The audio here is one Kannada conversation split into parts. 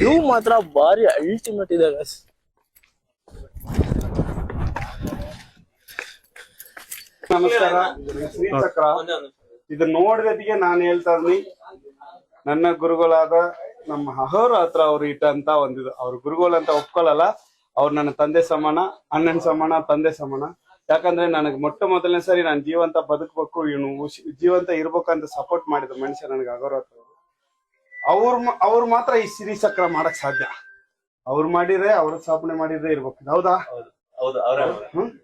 ವ್ಯೂ ಮಾತ್ರ ಭಾರಿ ಅಲ್ಟಿಮೇಟ್ ಇದೆ guys. ನಮಸ್ಕಾರ. ಶ್ರೀಚಕ್ರ ಇದು ನೋಡಿದಕ್ಕೆ ನಾನು ಹೇಳ್ತಾ ಇದ್ದೀನಿ, ನನ್ನ ಗುರುಗಳಾದ ನಮ್ಮ ಅಹೋರ ಹತ್ರ ಅವ್ರು ಇಟ್ಟಂತ ಒಂದಿದು. ಅವ್ರ ಗುರುಗಳು ಅಂತ ಒಪ್ಕೊಳ್ಳಲ್ಲ, ಅವ್ರು ನನ್ನ ತಂದೆ ಸಮಾನ, ಅಣ್ಣನ ಸಮಾನ, ತಂದೆ ಸಮಾನ. ಯಾಕಂದ್ರೆ ನನಗೆ ಮೊದಲನೇ ಸರಿ ನಾನು ಜೀವಂತ ಬದುಕಬೇಕು, ಇವನು ಜೀವಂತ ಇರ್ಬೇಕಂತ ಸಪೋರ್ಟ್ ಮಾಡಿದ ಮನುಷ್ಯ ನನಗೆ ಅಹೋರ ಹತ್ರ. ಅವ್ರು ಮಾತ್ರ ಈ ಶ್ರೀಚಕ್ರ ಮಾಡಕ್ ಸಾಧ್ಯ. ಅವ್ರು ಮಾಡಿದ್ರೆ, ಅವ್ರ ಸ್ಥಾಪನೆ ಮಾಡಿದ್ರೆ ಇರ್ಬೇಕು. ಹೌದಾ?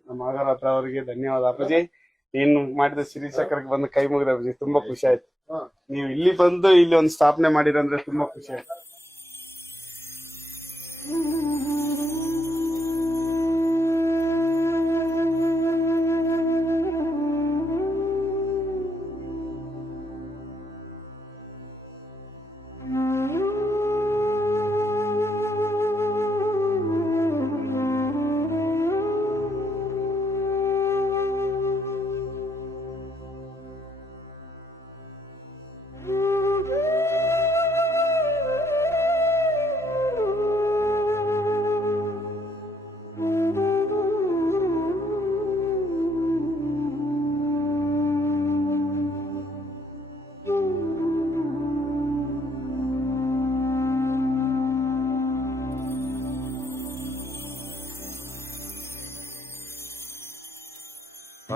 ನಮ್ಮ ಅಹೋರ ಹತ್ರ ಅವರಿಗೆ ಧನ್ಯವಾದ ಅಪ್ಪಾಜಿ. ನೀನು ಮಾಡಿದ ಶ್ರೀಚಕ್ರಕ್ಕೆ ಬಂದು ಕೈ ಮುಗಿದ ಅಪ್ಪಾಜಿ, ತುಂಬಾ ಖುಷಿ ಆಯ್ತು. ನೀವು ಇಲ್ಲಿ ಬಂದು ಇಲ್ಲಿ ಒಂದು ಸ್ಥಾಪನೆ ಮಾಡಿರಂದ್ರೆ ತುಂಬಾ ಖುಷಿ ಆಯ್ತು.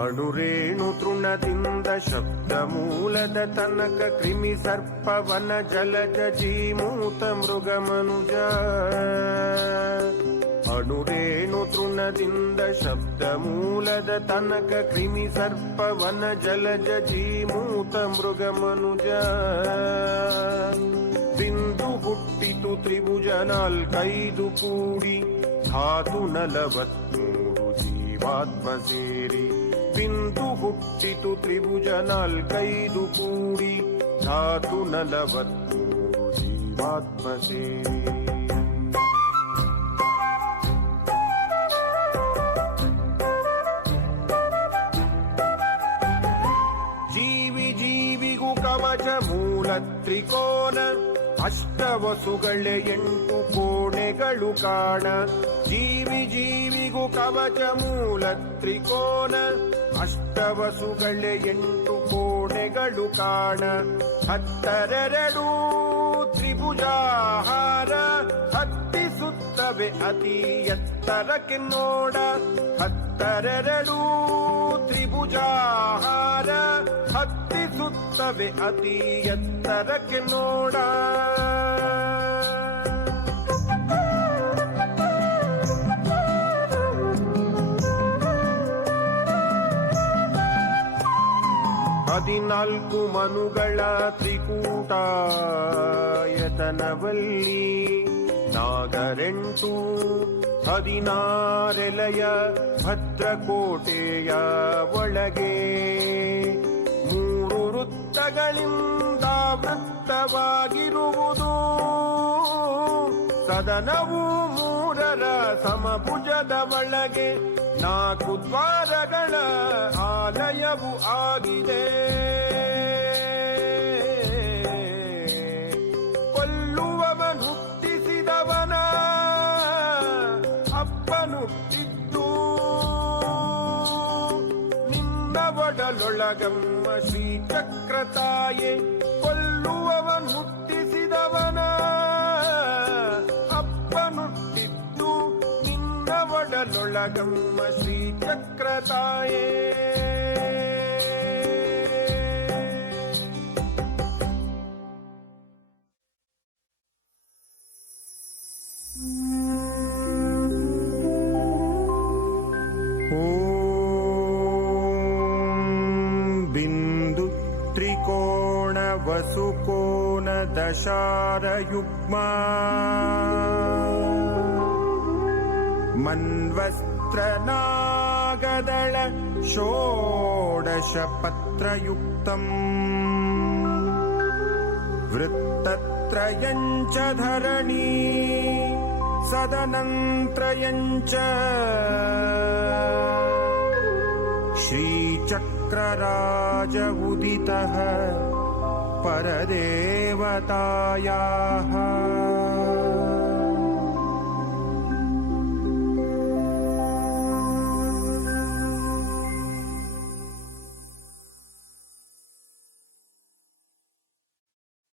ಅಣುರೇಣು ತೃಣದಿಂದ ಶಬ್ದ ಮೂಲದ ತನಕ ಕ್ರಿಮಿ ಸರ್ಪವನ ಜಲಜ ಜೀಮೂತ ಮೃಗ ಮನುಜ. ಅಣುರೇಣು ತೃಣದಿಂದ ಶಬ್ದ ಮೂಲದ ತನಕ ಕ್ರಿಮಿ ಸರ್ಪವನ ಜಲಜ ಜೀಮೂತ ಮೃಗ ಮನುಜ. ಬಿಂದು ಹುಟ್ಟಿತು ತ್ರಿಭುಜ ನಾಲ್ಕೈದು ಕೂಡಿ ಧಾತು 43 ಜೀವಾತ್ಮ ಸೇರಿ. ಬಿಂದು ಹುಟ್ಟಿತು ತ್ರಿಭುಜ ನಾಲ್ಕೈದು ಕೂಡಿ ಧಾತು 43 ಜೀವಾತ್ಮ ಸೇರಿ. ಜೀವಿ ಜೀವಿಗೂ ಕವಚ ಮೂಲ ತ್ರಿಕೋನ, ಅಷ್ಟವಸುಗಳೇ 8 ಕೋಣೆಗಳು ಕಾಣ. ಜೀವಿ ಜೀವಿಗೂ ಕವಚ ಮೂಲ ತ್ರಿಕೋನ, ಅಷ್ಟವಸುಗಳೇ 8 ಕೋಣೆಗಳು ಕಾಣ. 12 ತ್ರಿಭುಜಾಹಾರ ಹತ್ತಿಸುತ್ತವೆ ಅತಿ ಎತ್ತರಕ್ಕೆ ನೋಡ. 12 ತ್ರಿಭುಜಾಹಾರ ಹತ್ತಿಸುತ್ತವೆ ಅತಿ ಎತ್ತರಕ್ಕೆ ನೋಡ. ಹದಿನಾಲ್ಕು ಮನುಗಳ ತ್ರಿಕೂಟಾಯತನವಲ್ಲಿ ನಾಗರೆಂಟು 16 ಭದ್ರಕೋಟೆಯ ಒಳಗೆ. 3 ವೃತ್ತಗಳಿಂದ ವೃತ್ತವಾಗಿರುವುದು ಸದನವು 3ರ ಸಮಭುಜದ ಒಳಗೆ. 4 ದ್ವಾರಗಳ ಆಲಯವು ಆಗಿದೆ. ಕೊಲ್ಲುವವನು ಹುಟ್ಟಿಸಿದವನ ಅಪ್ಪನುಟ್ಟಿದ್ದು ನಿನ್ನ ಒಡಲೊಳಗಮ್ಮ ಶ್ರೀಚಕ್ರ ತಾಯೆ. ಕೊಲ್ಲುವವನು ಹುಟ್ಟಿಸಿದವನ ಅಪ್ಪನುಟ್ಟಿದ್ದು ನಿನ್ನ ಒಡಲೊಳಗಮ್ಮ ಶ್ರೀಚಕ್ರ ತಾಯೇ. ಬಿಂದು ತ್ರಿಕೋಣ ವಸುಕೋನ ದಶಾರ ಯುಗ್ಮ ಮನ್ವಸ್ತ್ರ ನಾಗದಳ ಷೋಡಶ ಪತ್ರಯುಕ್ತಂ. ವೃತ್ತತ್ರಯಂಚ ಧರಣಿ ಸದನಂತ್ರಯಂಚ. ಶ್ರೀಚಕ್ರರಾಜ ಉದಿತಃ ಪರದೇವತಾಯಾಃ.